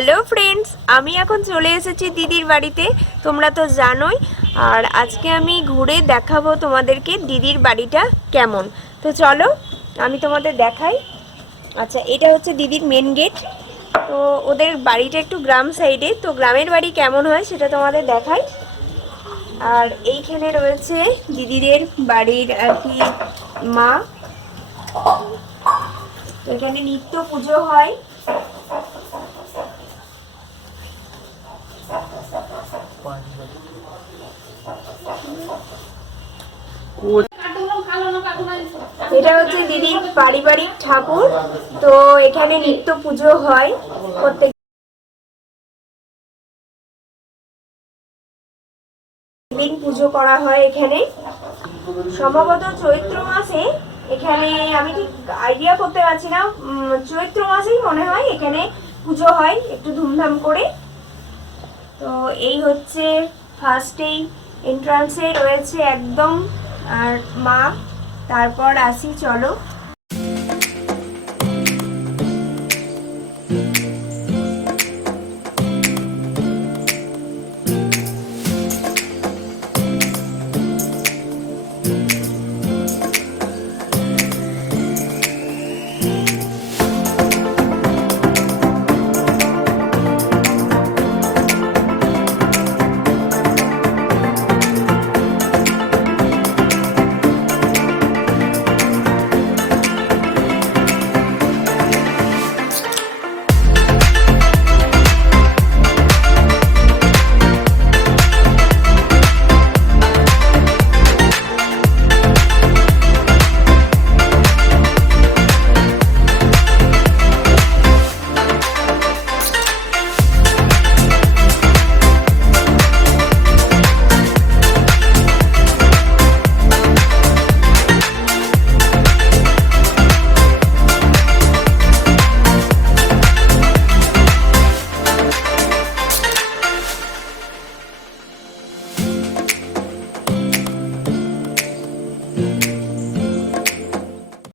Hello friends, আমি এখন চলে এসেছি দিদির বাড়িতে। তোমরা তো জানোই। আর আজকে আমি ঘুরে দেখাবো তোমাদেরকে দিদির বাড়িটা কেমন। তো চলো আমি তোমাদের দেখাই। আচ্ছা, এটা হচ্ছে দিদির মেন গেট। তো ওদের বাড়িটা একটু গ্রাম সাইডে, তো গ্রামের বাড়ি কেমন হয় সেটা তোমাদের দেখাই। আর এইখানে রয়েছে দিদিদের বাড়ির আর কি মা। তো এখানে নিত্য পুজো হয়। এটা হচ্ছে দিদির পারিবারিক ঠাকুর। তো এখানে নিত্য পুজো হয়, প্রত্যেক দিন পুজো করা হয় এখানে। সম্ভবত চৈত্র মাসে এখানে, আমি ঠিক আইডিয়া করতে পারছি না, চৈত্র মাসেই মনে হয় এখানে পুজো হয় একটু ধুমধাম করে। তো এই হচ্ছে ফার্স্টেই এন্ট্রান্সে রয়েছে একদম আর মা। তারপর আসি, চলো।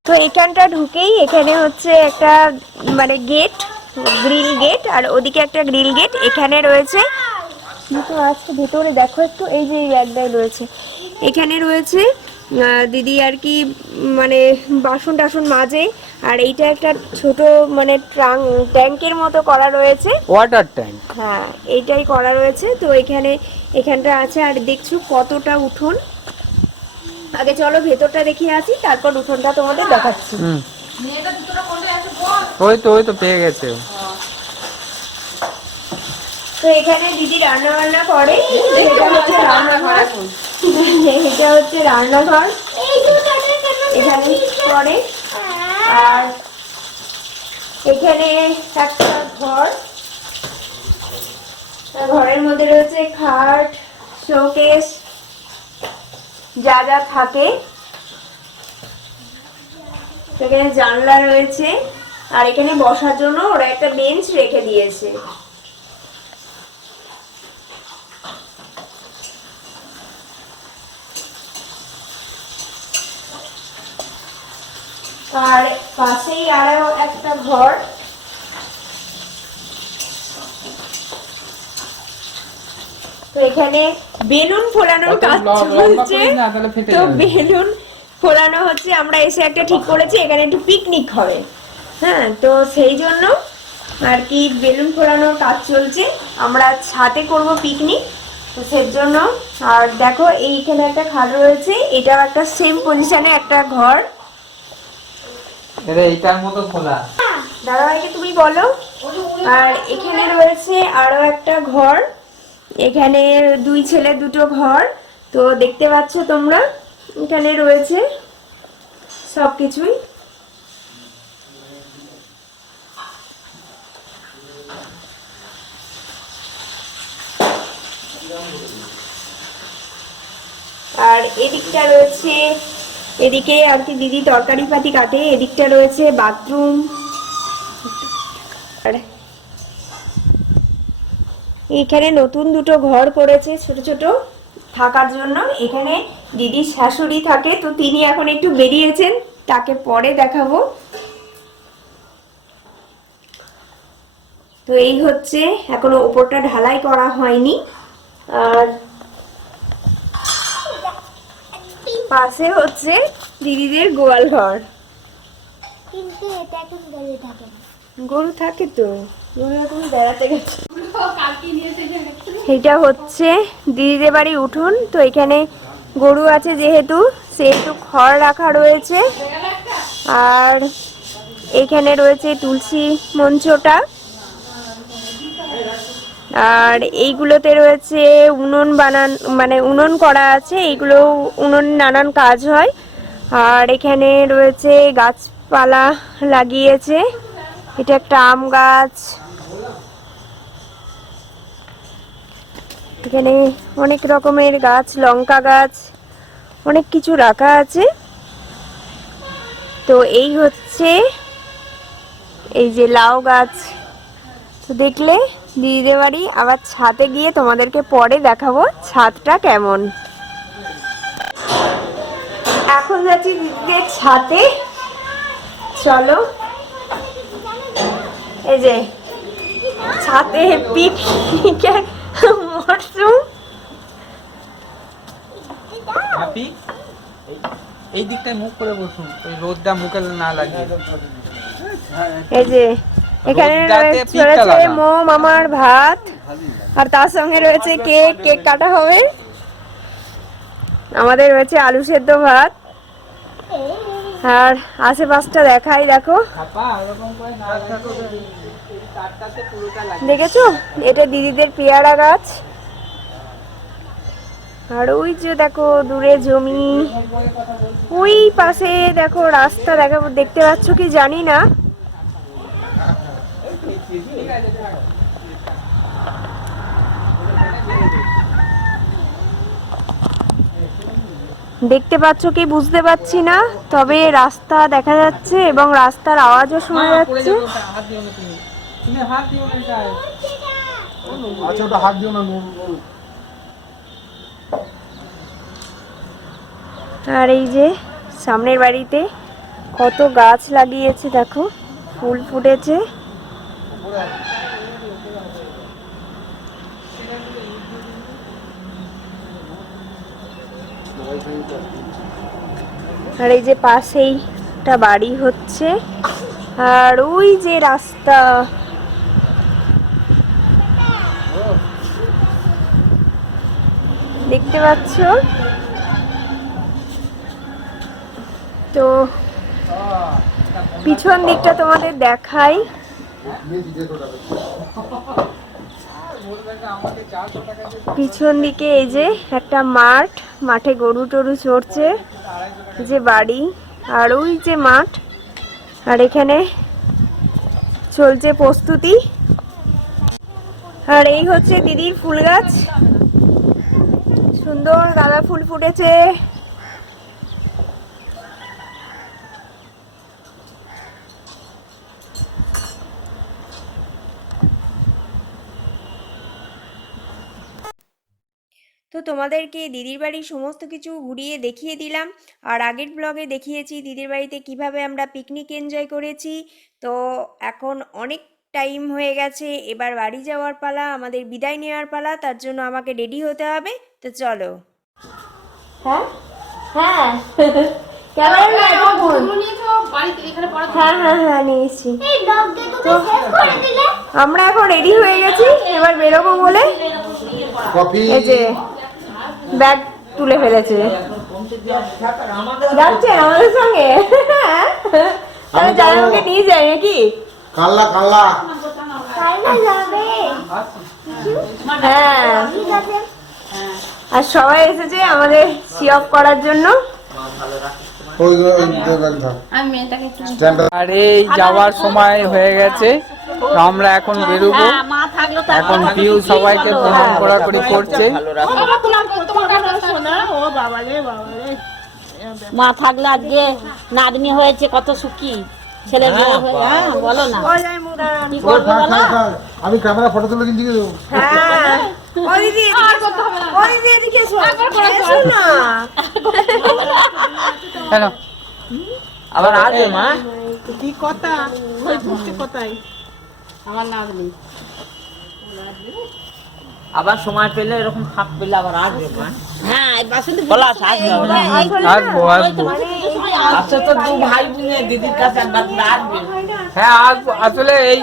তো এখানটা ঢুকেই এখানে হচ্ছে একটা মানে গেট, গ্রিল গেট, আর ওদিকে একটা গ্রিল গেট এখানে রয়েছে। তো আজকে ভেতরে দেখো একটু, এই যে ব্যাগটাই রয়েছে এখানে রয়েছে। দিদি আর কি মানে বাসন টাসন মাজে। আর এইটা একটা ছোট মানে ট্যাঙ্কের মতো করা রয়েছে, ওয়াটার ট্যাঙ্ক। হ্যাঁ এইটাই করা রয়েছে। তো এখানটা আছে। আর দেখছো কতটা উঠোন। আগে চলো ভেতরটা দেখিয়ে আসি, তারপর উঠোনটা তোমাদের দেখাচ্ছি। ওই তো পেয়ে গেছে। তো এখানে দিদি রান্না বান্না করে। এটা হচ্ছে রান্নাঘর, এটা হচ্ছে রান্নাঘর, এখানে করে। আর এখানে একটা ঘর, ঘরের মধ্যে রয়েছে খাট, শোকেস, যা যা থাকে। এখানে জানলা রয়েছে। আর এখানে বসার জন্য ওরা একটা বেঞ্চ রেখে দিয়েছে। আর পাশেই আরো একটা ঘর। তো এখানে বেলুন ফোলানোর কাজ চলছে। তো বেলুন ফোলানো হচ্ছে। আমরা এসে একটা ঠিক করেছি এখানে একটু পিকনিক হবে, হ্যাঁ, তো সেই জন্য আর কি বেলুন ফোলানোর কাজ চলছে। আমরা ছাদে করব পিকনিক, তো সেই জন্য। আর দেখো এইখানে একটা খাট রয়েছে, এটাও একটা সেম পজিশনে একটা ঘর। এইটার মতো খোলা। দাদাভাইকে তুমি বলো। আর এখানে রয়েছে আরো একটা ঘর, এখানে দুই ছেলে দুটো ঘর। তো দেখতে পাচ্ছ তোমরা, এখানে রয়েছে সবকিছুই। আর এদিকটা রয়েছে, এদিকে আর কি দিদি তরকারি পাতি কাটে। এদিকটা রয়েছে বাথরুম। আর এখানে নতুন দুটো ঘর করেছে ছোট ছোট থাকার জন্য। এখানে দিদির শাশুড়ি থাকে, তো তিনি এখন একটু বেরিয়েছেন, তাকে পরে দেখাবো। তো এই হচ্ছে, এখনো উপরটা ঢালাই করা হয়নি। আর পাশে হচ্ছে দিদিদের গোয়াল ঘর। কিন্তু এটা এখন গলে থাকে না। গরু থাকে তো, গরু এখন বেড়াতে গেছে। এটা হচ্ছে দিদিদের বাড়ি উঠোন। তো এখানে গরু আছে যেহেতু, সেহেতু খড় রাখা রয়েছে। আর এখানে রয়েছে তুলসী মঞ্চটা। আর এইগুলোতে রয়েছে উনুন মানে উনুন করা আছে, এইগুলো উনুন নানান কাজ হয়। আর এখানে রয়েছে গাছপালা লাগিয়েছে, এটা একটা আম গাছ। এখানে অনেক রকমের গাছ, লঙ্কা গাছ, অনেক কিছু রাখা আছে। তো এই হচ্ছে এই যে লাউ গাছ। তো দেখলে দিদিদের বাড়ি। আবার ছাদে গিয়ে তোমাদেরকে পরে দেখাবো ছাদটা কেমন। এখন যাচ্ছি দিদিদের ছাদে, চলো। এই যে ছাদে পিকনিকের মরশুম। হ্যাপি এই দিকটায় মুখ করে বসুন, ওই রোদটা মুখে না লাগিয়ে। এই যে এখানে রোদটাতে পিঠটা রয়েছে লাগান। মোম, আমার ভাত, আর তার সঙ্গে রয়েছে কেক। কেক কাটা হবে। আমাদের রয়েছে আলু সেদ্ধ ভাত। আর আশেপাশটা দেখাই, দেখো, দেখেছো? এটা দিদিদের পেয়ারা গাছ। আর ওই যে দেখো দূরে জমি, ওই পাশে দেখো রাস্তা, দেখতে পাচ্ছ কি জানি না। দেখতে পাচ্ছ কি বুঝতে পারছি না, তবে রাস্তা দেখা যাচ্ছে এবং রাস্তার আওয়াজও শোনা যাচ্ছে। আর এই যে সামনের বাড়িতে কত গাছ লাগিয়েছে, দেখো ফুল ফুটেছে। আর এই যে পাশেই একটা বাড়ি হচ্ছে। আর ওই যে রাস্তা, দেখতে পাচ্ছ? তো পিছন দিকটা তোমাদের দেখাই। পিছন দিকে এই যে একটা মাঠ, মাঠে গরু টরু চড়ছে, যে বাড়ি, আর ওই যে মাঠ। আর এখানে চলছে প্রস্তুতি। আর এই হচ্ছে দিদির ফুল গাছ, সুন্দর গাঁদা ফুল ফুটেছে। তো তোমাদেরকে দিদির বাড়ির সমস্ত কিছু ঘুরিয়ে দেখিয়ে দিলাম। আর আগের ব্লগে দেখিয়েছি দিদির বাড়িতে কিভাবে আমরা পিকনিক এনজয় করেছি। তো এখন অনেক টাইম হয়ে গেছে, এবার বাড়ি যাওয়ার পালা, আমাদের বিদায় নেওয়ার পালা। তার জন্য আমাকে রেডি হতে হবে। তো চলো। হ্যাঁ হ্যাঁ ক্যামেরা হ্যাঁ হ্যাঁ হ্যাঁ নিয়েছি। আমরা এখন রেডি হয়ে গেছি, এবার বেরোবো বলে। এই যে ব্যাগ তুলে ফেলেছে, যাচ্ছেন আমাদের সঙ্গে? তাহলে যাই, আমাকে নিয়ে যায় নাকি? কাল্লা কাল্লা যাবে। হ্যাঁ, আর সবাই এসেছে আমাদের সিঅপ করার জন্য। আর এই যাওয়ার সময় হয়ে গেছে, তো আমরা এখন বেরোবো। এখন পিউ সবাইকে প্রণাম করাকরি করছে। মা থাকলে আজকে নাতনি হয়েছে, কত সুখী ছেলে মেয়ে হয়ে। হ্যাঁ বলো না কি করবো বলো। আমি ক্যামেরা ফটো তুলে কিনছি। হ্যাঁ ও দিদি, ও দিদি এদিকে এসো, এসো না। কেন আবার আসবে মা? কি কথা ওই পুষ্টি কথাই আমার নাতনি। আবার সময় পেলে এরকম ফাঁক পেলে আবার আসবে মা। হ্যাঁ এই বাসন্তী পলাশ আসবে আমরা। আসবো আসবো। আচ্ছা তো দু ভাই বোনে দিদির কাছে একবার করে আসবে। হ্যাঁ আসবো, আসলে এই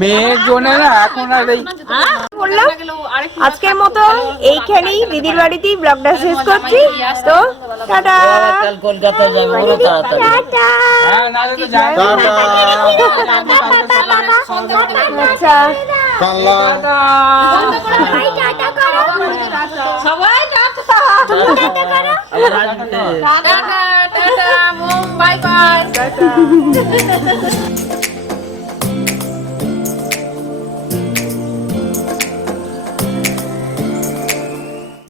মেয়ের জন্য না এখন আর এই বললাম আজকের মতো এইখানেই দিদির বাড়িতেই ব্লগটা শেষ করছি। তো টাটা। কাল কলকাতায় যাবে বলো তাড়াতাড়ি। টাটা। হ্যাঁ না তো যাই টাটা আচ্ছা কাল্লা ভাই টাটা করো। সবাই টাটা। আবার আসবে। টাটা। Bye bye.